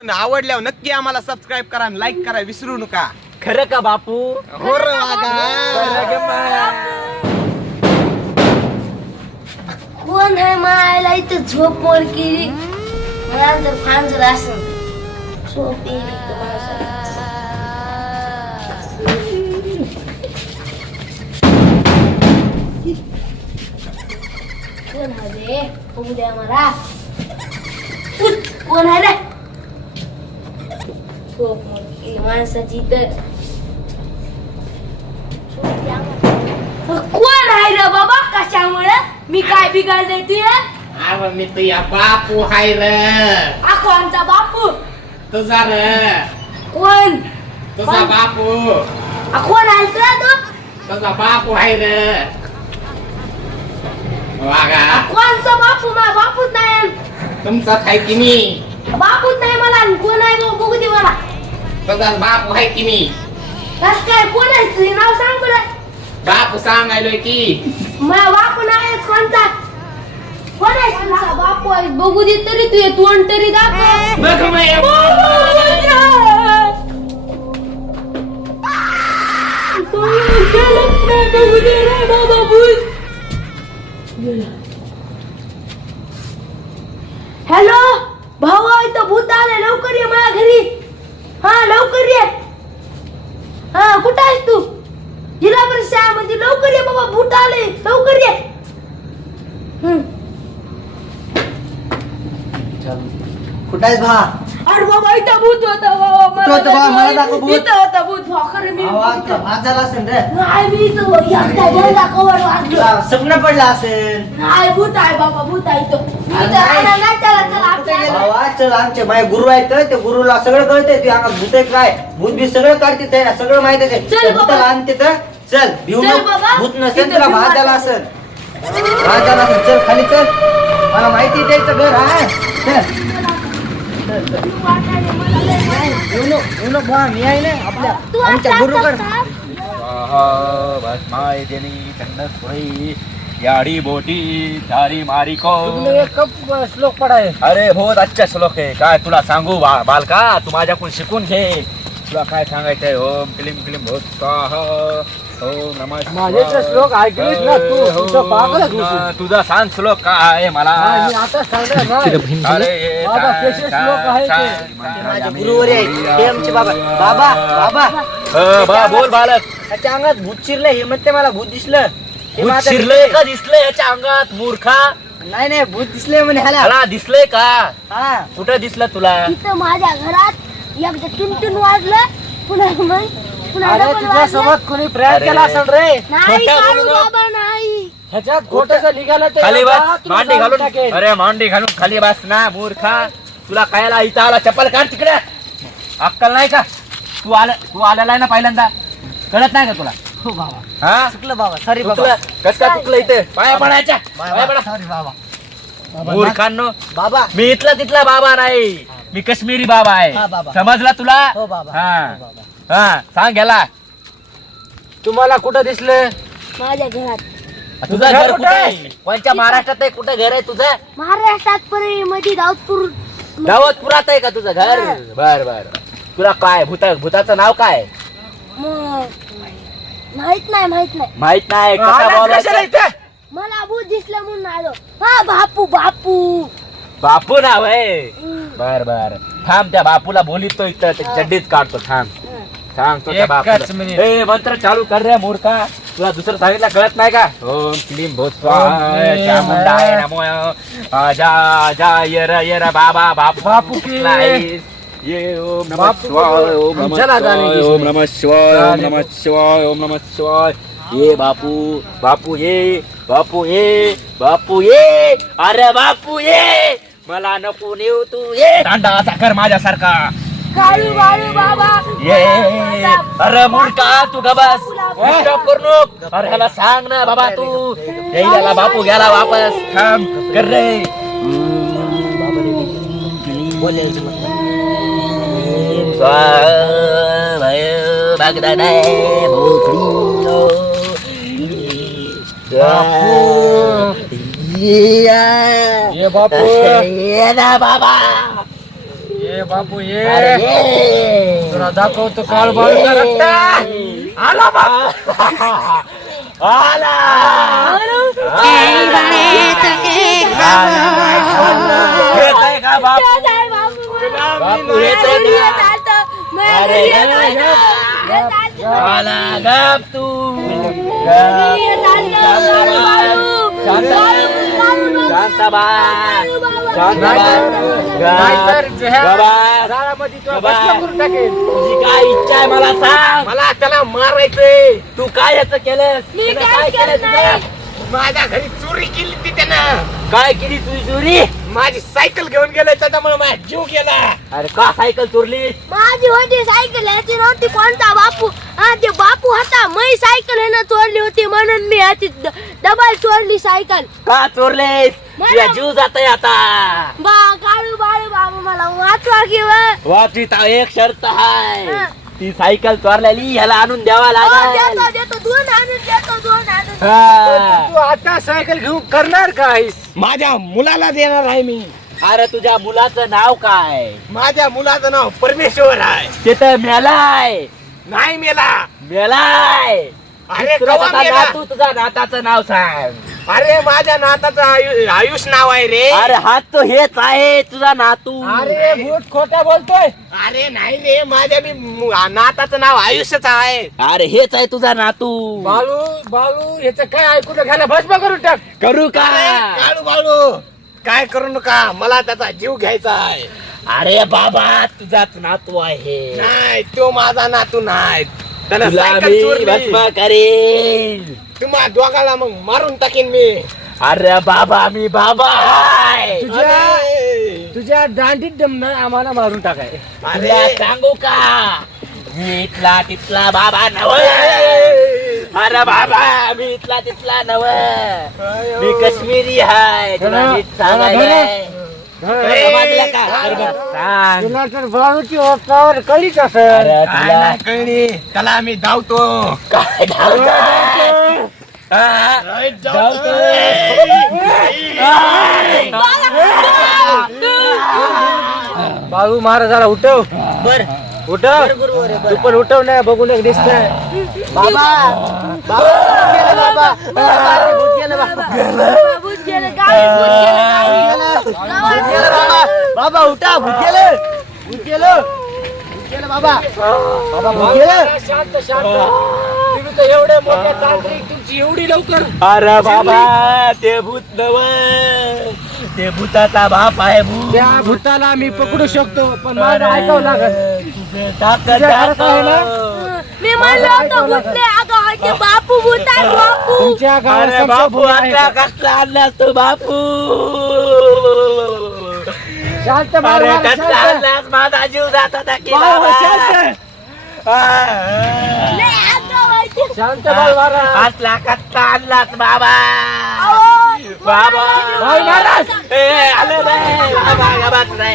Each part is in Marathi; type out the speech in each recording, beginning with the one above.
आवडल्यावर नक्की आम्हाला सबस्क्राईब करा आणि लाईक करा विसरू नका. खरं का बापू? हो रे वागा. कोण आहे मायला इथं झोप मोड केली. मला जर फांजर असेल झोप येईल कोण आहे रे? बघू द्या मला. कोण आहे रे? झोप मोड केली माणसाची तर. कोण आहे रे बाबा? कशामुळे मी काय बिघडले तुला? अरे मी तुझ्या बापू हाय रे. कोणचा बापू? तुझा रे. कोण? तुझा बापू. कोण आहे तुला तू? तुझा बापू हाय रे. वागा. कोणचा बापू? माझा बापूच नाही. तुमचा हाय की मी. बापूच नाही मला. कोण आहे बघू दे मला. तुझा बापू हाय की मी. कस काय? कोण आहे तुझे नाव सांग बरं. बापू सांगायलोय की. माझा बापू नाही कोणता. कोण आहे तुझा बापू? आहे बघू दे तरी तुझे तोंड तरी दाखव. बघ मग. हॅलो भाऊ, इथं भूत आले. लवकर ये माझ्या घरी. हा लवकर ये. हा कुठं आहेस तू? जिल्हा परिषद शाळेमध्ये. लवकर ये बाबा, भूत आले. लवकर ये. कुठं आहेस भा? अरे बाबा इथं भूत होतं बाबा. कुठं होतं बा? मला दाखव भूत. इथं होतं भूत. खरं मी आवाज तुला भात झाला असेल रे. नाही, मी इथं एकटा गेला कवर वाजलो. तुला स्वप्न पडलं असेल. नाही, भूत आहे बाबा. भूत आहे इथं. मी अरे इथं नाही. राहणार नाही. चला चला आपल्या. भावा चल, आमचे माझे गुरु आहेत ते गुरुला सगळं कळतंय. तू अंगात भूत आहे काय भूत बी सगळं काढते आहे ना, सगळं माहित आहे. चल त्या बाबा. भूताला आणते तर चल भिऊ चल नको. बाबा. भूत नसेल इथं तुला भिऊ भात झाला नका. असेल. भात झाला असेल. चल खाली चल. मला माहिती आहे त्याचं घर आहे. चल येऊ नको भा, मी आहे ना आपल्या तू आमच्या आता गुरुकडे. भस्माय देनी चंडस्वरी याडी बोटी धारी मारी को. तुमने एक कप श्लोक पडाय. अरे बहुत अच्छा श्लोक आहे. काय तुला सांगू बालका, तू माझ्याकडून शिकून घे. तुला काय सांगायचंय? ओम क्लीम क्लीम भूत स्वाहा. ओम नमः माझे तर श्लोक ऐकलीस ना तू. तुझं पागलच होशील. तुझा सांग श्लोक काय आहे मला. मी आता सांगणार नाही. अरे बाबा कसे श्लोक आहे ते माझे गुरुवर आहे. हे आमचे बाबा. बाबा बाबा बोल बालक. त्याच्या अंगात भूत शिरलं. हे म्हणते मला भूत दिसलं. हे भूत माझं- शिरलंय का दिसलंय याच्या अंगात मूर्खा? नाही नाही भूत दिसले म्हणे ह्याला. मला दिसलंय का? हा कुठं दिसलं तुला? इथं माझ्या घरात एकदा टिनटिन वाजलं. पुन्हा मग पुन्हा अरे डबल तुझ्या वाजलं. सोबत कोणी प्रयास अरे. केला असेल रे. नाही खोटं काळू बोलू बाबा नाही. ह्याच्यात खोटं निघालं तर खाली बाबा बस. तुला मांडी सांगून घालून. टाकेन. अरे मांडी घालून खाली बस ना मूर्खा. तुला कायला इथं आला? चप्पल काढ तिकडे. अक्कल नाही का? तू आलेला आहे ना पहिल्यांदा. कळत नाही का तुला? हो बाबा हा चुकलं बाबा. सॉरी बाबा. चुकलं? कसं काय चुकलं? इथे पाया पडायच्या. पाया पडा. सॉरी बाबा. मूर्खांनो, बाबा मी इथला तिथला बाबा नाही. मी काश्मीरी बाबा हा, आहे. बाबा. समजला तुला? हो बाबा. हा हो, बाबा. हा सांग गेला. तुम्हाला कुठं दिसलं? माझ्या घरात. तुझं घर कुठे आहे? कोणत्या महाराष्ट्रात आहे? कुठं घर आहे तुझं? महाराष्ट्रात परळी मध्ये दाऊदपूर. दावतपुरात आहे का तुझं घर? हा. बर बर. तुला काय भूताचं नाव काय? मग माहित नाही. माहित नाही. कसा आलास बोलायचं? कशाला इथं? मला भूत दिसलं म्हणून आलो. हा बापू. बापू नाव आहे. हम्म. बर बर. थांब, त्या बापूला बोलितो इथं. ते चड्डीच काढतो. थांब सांगतो त्या एकच बापूला. मिनिट. ए मंत्र चालू कर रे मूर्खा. तुला दुसरं सांगितलं कळत नाही का? ओम क्लीम भूत स्वाहा चामुंडाय नमो. जा जा येर बाबा बापू की. ये ओम नमः बापू शिवाय. ओम नमः चला जाने शिवाय. की ओम नमः शिवाय. ओम नमः शिवाय. ओम नमः शिवाय. ये बापू ये. अरे बापू ये. मला नको नेऊ तू. ये दांडा असा कर माझ्यासारखा. काळू बाबा. ये. अरे मूर्खा तू का बस. डिस्टर्ब करू नको. अरे ह्याला सांग ना बाबा तू. याला बापू गेला वापस. थांब कर रे. ये बापू ये ना बाबा. ये ये बापू ये अरे ये. तुला दाखवतो काळ बाळूचा रट्टा. आला बाप. आला. येत आहे का बाप? बापू येत आहे का? अरे आला गप तू. तुझी काय इच्छा आहे मला सांग. मला त्याला मारायचंय. तू काय याचं केलंस? मी त्यानं काय केलं केलं तुझं? नाही. माझ्या घरी चोरी केली ती त्यानं. काय केली तुझी चोरी? माझी सायकल घेऊन गेले त्याच्यामुळे माझा जीव गेला. अरे का सायकल चोरली? माझी होती सायकल ह्याची नव्हती. कोणता बापू? हा ते बापू होता. मी सायकल ह्यानं चोरली होती म्हणून मी ह्याची डबल चोरली सायकल. का चोरलेस? तुझा जीव जातोय आता. बा काळू बाळू बाबा मला वाचवा किंवा वापरीत एक शर्त आहे. हा. ती सायकल चोरलेली ह्याला आणून द्यावा लागेल. देतो देतो दोन आणून देतो दोन आणून. हा. तू आता सायकल घेऊन करणार काय? माझ्या मुलाला देणार आहे मी. अरे तुझ्या मुलाचं नाव काय? माझ्या मुलाचं नाव परमेश्वर आहे. ते तर मेलाय. नाही मेला. मेलाय. अरे तुला कवा त्याचा मेला? नातू तुझा नाताचं नाव सांग. अरे माझ्या नाताचं आयुष नाव आहे रे. अरे हात तो हेच आहे तुझा नातू. अरे भूत खोटा बोलतोय. अरे नाही रे माझ्या नाताचं नाव आयुष्यच आहे. अरे हेच आहे तुझा नातू. बाळू बाळू याचं काय ऐकून घ्यायला भस्म करून टाक. करू का? अरे काळू बाळू काय करू नका. मला त्याचा जीव घ्यायचा आहे. अरे बाबा तुझाच नातू आहे. नाही तो माझा नातू नाही. त्यानं तुला सायकल मी चोरली. भस्म करेन. तुम्हा दोघाला मग मारून टाकीन मी. अरे बाबा मी बाबा आहे. अरे तुझ्या दांडीत दमनं आम्हाला मारून टाकाय. तुला सांगू का? मी इथला तिथला बाबा नव. अरे बाबा मी इथला तिथला नव. मी काश्मीरी आहे. तुला नीट सांगायचंय. समजलं का? बरोबर सांग. तुला तर बाळूची ओठावर कळीच असेल. अरे काय तुला नाही कळली. त्याला आम्ही धावतो. काय धावतोय? हा? बाळू महाराजाला उठव. बर उठव. तू पण उठव ना बघून एक दिसतंय. बाबा बाबा भूत गेलं बाबा. भूत गेलं, गावी भूत गेलं, गावी. गावात भूत गेलं बाबा. बाबा उठा. भूत गेलं. भूत गेलं. भूत गेलं बाबा. बाबा भूत गेलं. शांत शांत. तुम्ही तर एवढे मोठे तांत्रिक तुमची एवढी लवकर. अरे बाबा ते भूत नव. ते भूताचा बाप आहे भूत. त्या भूताला मी पकडू शकतो पण माझं ऐकावं लागत. ताकद तुझ्या घरात आहे ना? दाखव. मी म्हणलं होतं भूत नाही. अगं ते बापू भूत आहे बापू. तुमच्या गावात अरे समजा बापू भूत आहे आता का? कसला आणलास तू बापू? शांत बाळू अरे महाराज, कसला शांत. आणलास? माझा जीव जात होता की बाळू बाबा? शांत. लय आगाऊ आहे ते. शांत बाळू महाराज. कसला कसला आणलास बाबा? अहो, बाबा बाळू महाराज. ए आले रे बाबा गबात रे.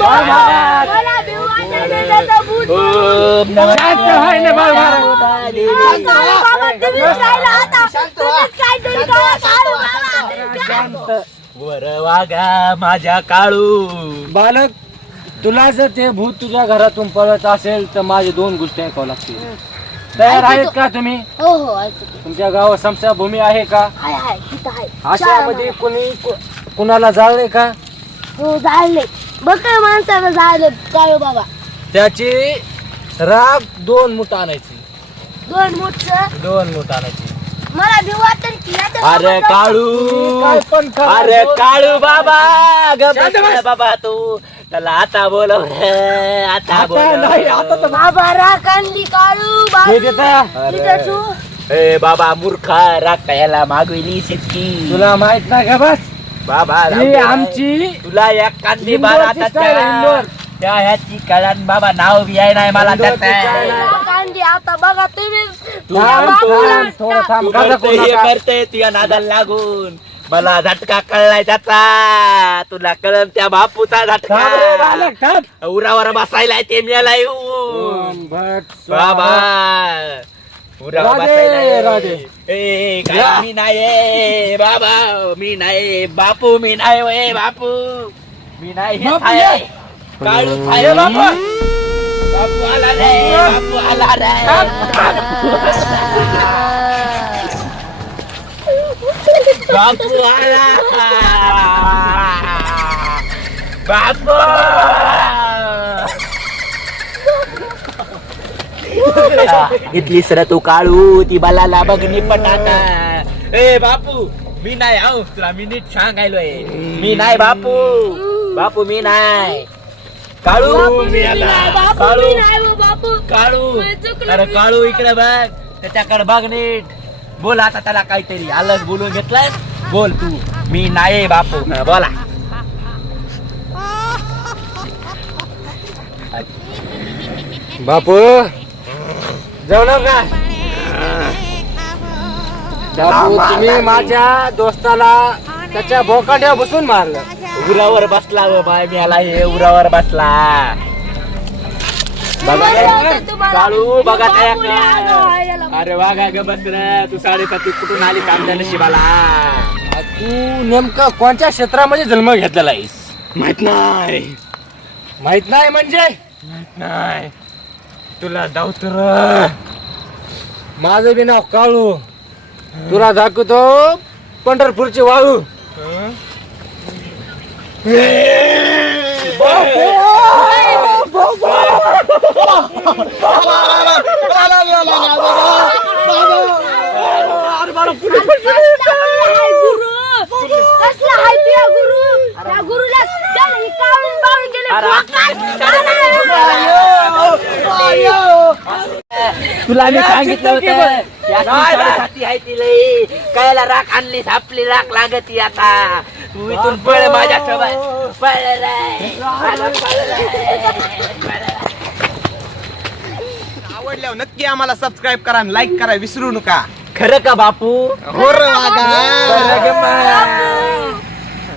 बाळू महाराज. मला भिव वाटायला त्याचं भूत. ओम नमः शांत व्हाय ना बाळू महाराज. काळू बाबा तुम्ही जायला आता. तुम्हीच काहीतरी करा काळू बाबा. शांत. वर वागा माझ्या काळू. बालक तुला जर ते भूत तुझ्या घरातून पळत असेल तर माझे दोन गोष्टी ऐकावं लागतील. तयार आहेत का तुम्ही? हो हो ऐकते. तुमच्या गावात समशाभूमी आहे का? हाय हाय तिथं हाय. अशामध्ये कुणाला जाळले का? हो जाळले. बकळ माणसाला जाळले काळू बाबा. त्याची राग 2 मूठ आणायची. 2 मूठचं. 2 मूठ आणायची. मला भिव वाटेल की याच्या अरे सोबत काळू. काय पण करा. अरे काळू बाबा गप शांत बस. बाबा तू. त्याला आता बोलव रे. आता आता नाही, आता बोलव. तर बाबा राग आणली काळू हे बाबा. देता. तिथं तू. ए बाबा मूर्खा राग याला मागविली सिटकी. तुला माहित नाही का? बस बाबा ही राव. आमची तुला एक कांदी इंदोरची बार आता style आहे, इंदोर. त्या ह्याची कळण बाबा नाव बी आहे नाही मला इंदोरची त्याचं. style आहे. राग आणली आता बघा तुम्ही. तू या थांब, बापाला थांब, थोडं थांब. तू गाजा करते करू हे नका. करते तुझ्या नादाला लागून. मला झटका कळलाय त्याचा. तुला कळण त्या बापूचा थांब रे झटका. बालक, थांब. उरावर बसायला ते मेला येऊन. भट बाबा उरावर राधे, बसायला ये. राधे. ए काय मी नाही बाबा. मी नाही बापू. मी नाही बापू. मी नाही हेच बापू आहे. ये. काळू खाय बापू बापू आला रे बापू आला रे बापू आला बापू इथली सर तू काळू ती बालाला बघणी पटाटा ए बापू मी नाही आहो तुला मी नीट सांगायलोय मी नाही बापू बापू मी नाही काळू मी आला काळू काळू अरे काळू इकडे बघ त्याच्याकडे बघ नीट बोल आता त्याला काहीतरी आलंच बोलून घेतलंय बोल तू मी नाही बापू बोला बापू जेवणार का बापू तुम्ही माझ्या दोस्ताला त्याच्या बोकाट्या बसून मारलं. उरावर बसला व बाय मी आला हे उरावर बसला बघा काळू बघा अरे वागा ग बस रे तू 7:30 कुठून आली कामच्या नशिबाला तू नेमका कोणत्या क्षेत्रामध्ये जन्म घेतलेला आहेस माहित नाही माहित नाही म्हणजे नाही तुला दावतर माझं बी नाव काळू तुला दाखवतो पंढरपूरची वाळू. तुला मी सांगितलं होतं साथी आहे ती लई कायला राख आणलीस आपली राख लागती आता तू इथून पळ माझ्या सोबत पळ रे आवडल्यावर नक्की आम्हाला सबस्क्राईब करा आणि लाईक करा विसरू नका. खरं का बापू हो रे वागा. बरं ग मा.